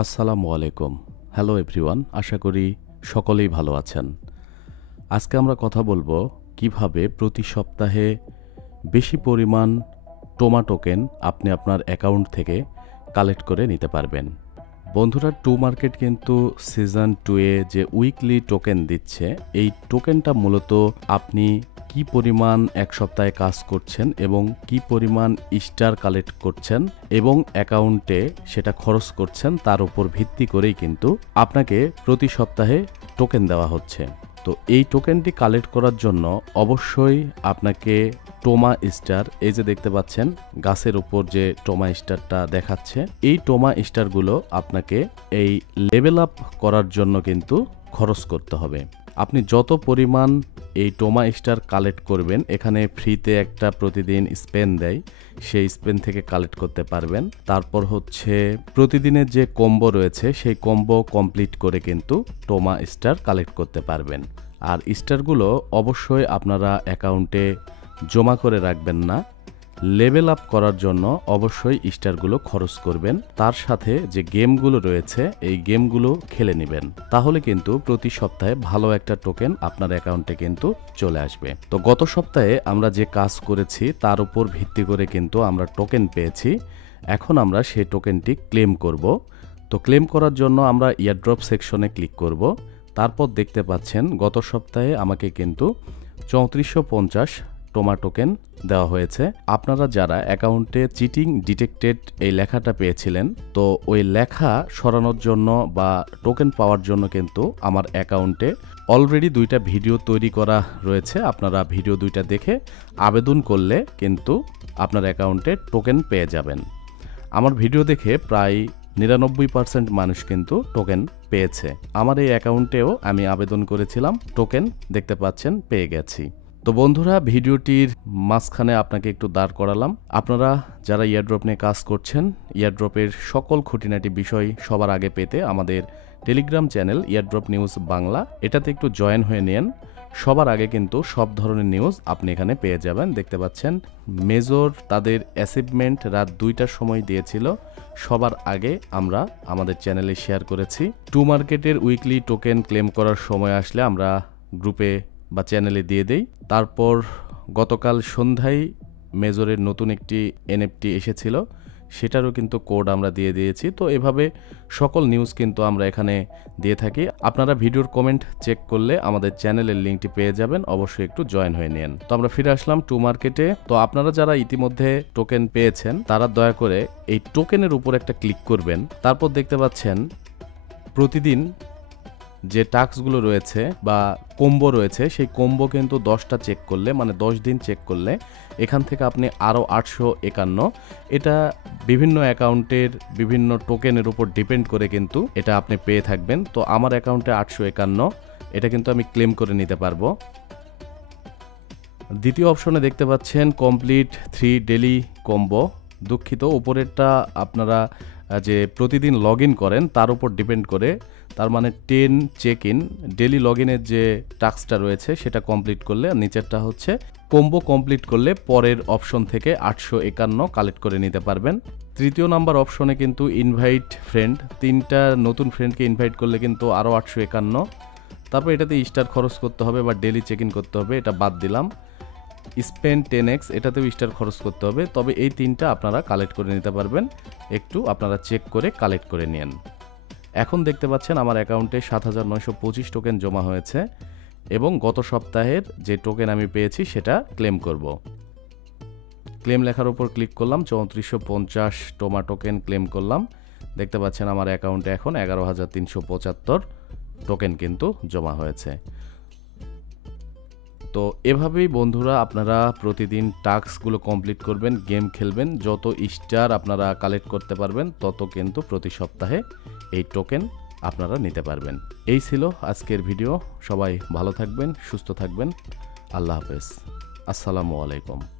আসসালামু আলাইকুম। Hello everyone, আশা করি সকলেই ভালো আছেন। আজকে আমরা কথা বলবো কিভাবে প্রতি সপ্তাহে বেশি পরিমাণ টোমা টোকেন আপনি আপনার অ্যাকাউন্ট থেকে কালেক্ট করে নিতে পারবেন। বন্ধুরা, টু মার্কেট কিন্তু সিজন 2 এ যে উইকলি টোকেন দিচ্ছে, এই টোকেনটা মূলত আপনি কি পরিমাণ এক সপ্তাহে কাজ করছেন এবং কি পরিমাণ স্টার কালেক্ট করছেন এবং অ্যাকাউন্টে সেটা খরচ করছেন তার উপর ভিত্তি করেই কিন্তু আপনাকে প্রতি সপ্তাহে টোকেন দেওয়া হচ্ছে। তো এই টোকেনটি কালেক্ট করার জন্য অবশ্যই আপনাকে টোমা স্টার, এই যে দেখতে পাচ্ছেন গাছের উপর যে টোমা স্টারটা দেখাচ্ছে, এই টোমা স্টারগুলো আপনাকে এই লেভেল আপ করার জন্য কিন্তু খরচ করতে হবে। আপনি যত পরিমাণ এই টোমা স্টার কালেক্ট করবেন, এখানে ফ্রিতে একটা প্রতিদিন স্পেন দেয়, সেই স্পেন থেকে কালেক্ট করতে পারবেন। তারপর হচ্ছে প্রতিদিনের যে কম্বো রয়েছে সেই কম্বো কমপ্লিট করে কিন্তু টোমা স্টার কালেক্ট করতে পারবেন। আর স্টারগুলো অবশ্যই আপনারা অ্যাকাউন্টে জমা করে রাখবেন না, লেভেল আপ করার জন্য অবশ্যই স্টারগুলো খরচ করবেন। তার সাথে যে গেমগুলো রয়েছে এই গেমগুলো খেলে নেবেন, তাহলে কিন্তু প্রতি সপ্তাহে ভালো একটা টোকেন আপনার অ্যাকাউন্টে কিন্তু চলে আসবে। তো গত সপ্তাহে আমরা যে কাজ করেছি তার উপর ভিত্তি করে কিন্তু আমরা টোকেন পেয়েছি। এখন আমরা সেই টোকেনটি ক্লেম করব। তো ক্লেম করার জন্য আমরা এয়ারড্রপ সেকশনে ক্লিক করব। তারপর দেখতে পাচ্ছেন গত সপ্তাহে আমাকে কিন্তু 3450 টোমা টোকেন দেওয়া হয়েছে। আপনারা যারা অ্যাকাউন্টে চিটিং ডিটেক্টেড এই লেখাটা পেয়েছিলেন, তো ওই লেখা সরানোর জন্য বা টোকেন পাওয়ার জন্য কিন্তু আমার অ্যাকাউন্টে অলরেডি 2টা ভিডিও তৈরি করা রয়েছে। আপনারা ভিডিও 2টা দেখে আবেদন করলে কিন্তু আপনার অ্যাকাউন্টে টোকেন পেয়ে যাবেন। আমার ভিডিও দেখে প্রায় 99% মানুষ কিন্তু টোকেন পেয়েছে। আমার এই অ্যাকাউন্টেও আমি আবেদন করেছিলাম, টোকেন দেখতে পাচ্ছেন পেয়ে গেছি। তো বন্ধুরা, ভিডিওটির মাঝখানে আপনাকে একটু দাঁড় করালাম। আপনারা যারা ইয়ারড্রপ নিয়ে কাজ করছেন, ইয়ারড্রপের সকল খুঁটিনাটি বিষয় সবার আগে পেতে আমাদের Telegram channel airdrop news Bangla, এটাতে একটু জয়েন হয়ে নেন। সবার আগে কিন্তু সব ধরনের নিউজ আপনি এখানে পেয়ে যাবেন। দেখতে পাচ্ছেন মেজর তাদের অ্যাচিভমেন্ট রাত 2টার সময় দিয়েছিল, সবার আগে আমরা আমাদের চ্যানেলে শেয়ার করেছি। টু মার্কেটের উইকলি টোকেন ক্লেম করার সময় আসলে আমরা গ্রুপে বা চ্যানেলে দিয়ে দেই। তারপর গতকাল সন্ধ্যায় মেজরের নতুন একটি এনএফটি এসেছিল, সেটারও কিন্তু কোড আমরা দিয়ে দিয়েছি। তো এভাবে সকল নিউজ কিন্তু আমরা এখানে দিয়ে থাকি। আপনারা ভিডিওর কমেন্ট চেক করলে আমাদের চ্যানেলের লিঙ্কটি পেয়ে যাবেন, অবশ্যই একটু জয়েন হয়ে নেন। তো আমরা ফিরে আসলাম টু মার্কেটে। তো আপনারা যারা ইতিমধ্যে টোকেন পেয়েছেন তারা দয়া করে এই টোকেনের উপর একটা ক্লিক করবেন। তারপর দেখতে পাচ্ছেন প্রতিদিন যে টাস্কগুলো রয়েছে বা কম্বো রয়েছে, সেই কম্বো কিন্তু 10টা চেক করলে, মানে 10 দিন চেক করলে এখান থেকে আপনি আরও 851, এটা বিভিন্ন অ্যাকাউন্টের বিভিন্ন টোকেনের উপর ডিপেন্ড করে কিন্তু এটা আপনি পেয়ে থাকবেন। তো আমার অ্যাকাউন্টে 851, এটা কিন্তু আমি ক্লেম করে নিতে পারবো। দ্বিতীয় অপশনে দেখতে পাচ্ছেন কমপ্লিট 3 ডেলি কম্বো। দুঃখিত, উপরেরটা আপনারা যে প্রতিদিন লগ ইন করেন তার উপর ডিপেন্ড করে, তার মানে 10 চেক ইন ডেলি লগ ইনের যে টাস্কটা রয়েছে সেটা কমপ্লিট করলে, আর নিচেরটা হচ্ছে কম্বো কমপ্লিট করলে পরের অপশন থেকে 851 কালেক্ট করে নিতে পারবেন। তৃতীয় নাম্বার অপশনে কিন্তু ইনভাইট ফ্রেন্ড, 3টা নতুন ফ্রেন্ডকে ইনভাইট করলে কিন্তু আরও 851। তারপর এটাতে স্টার খরচ করতে হবে বা ডেলি চেক ইন করতে হবে, এটা বাদ দিলাম। স্পেন্ড 10x, এটাতেও স্টার খরচ করতে হবে। তবে এই 3টা আপনারা কালেক্ট করে নিতে পারবেন, একটু আপনারা চেক করে কালেক্ট করে নিন। এখন দেখতে পাচ্ছেন আমার অ্যাকাউন্টে 7925 টোকেন জমা হয়েছে এবং গত সপ্তাহের যে টোকেন আমি পেয়েছি সেটা ক্লেম করব। ক্লেম লেখার উপর ক্লিক করলাম, 3450 টোমা টোকেন ক্লেম করলাম। দেখতে পাচ্ছেন আমার অ্যাকাউন্টে এখন 11375 টোকেন কিন্তু জমা হয়েছে। তো এভাবেই বন্ধুরা আপনারা প্রতিদিন টাস্কগুলো কমপ্লিট করবেন, গেম খেলবেন, যত স্টার আপনারা কালেক্ট করতে পারবেন তত কিন্তু প্রতি সপ্তাহে এই টোকেন আপনারা নিতে পারবেন। এই ছিল আজকের ভিডিও। সবাই ভালো থাকবেন, সুস্থ থাকবেন। আল্লাহ হাফেজ। আসসালামু আলাইকুম।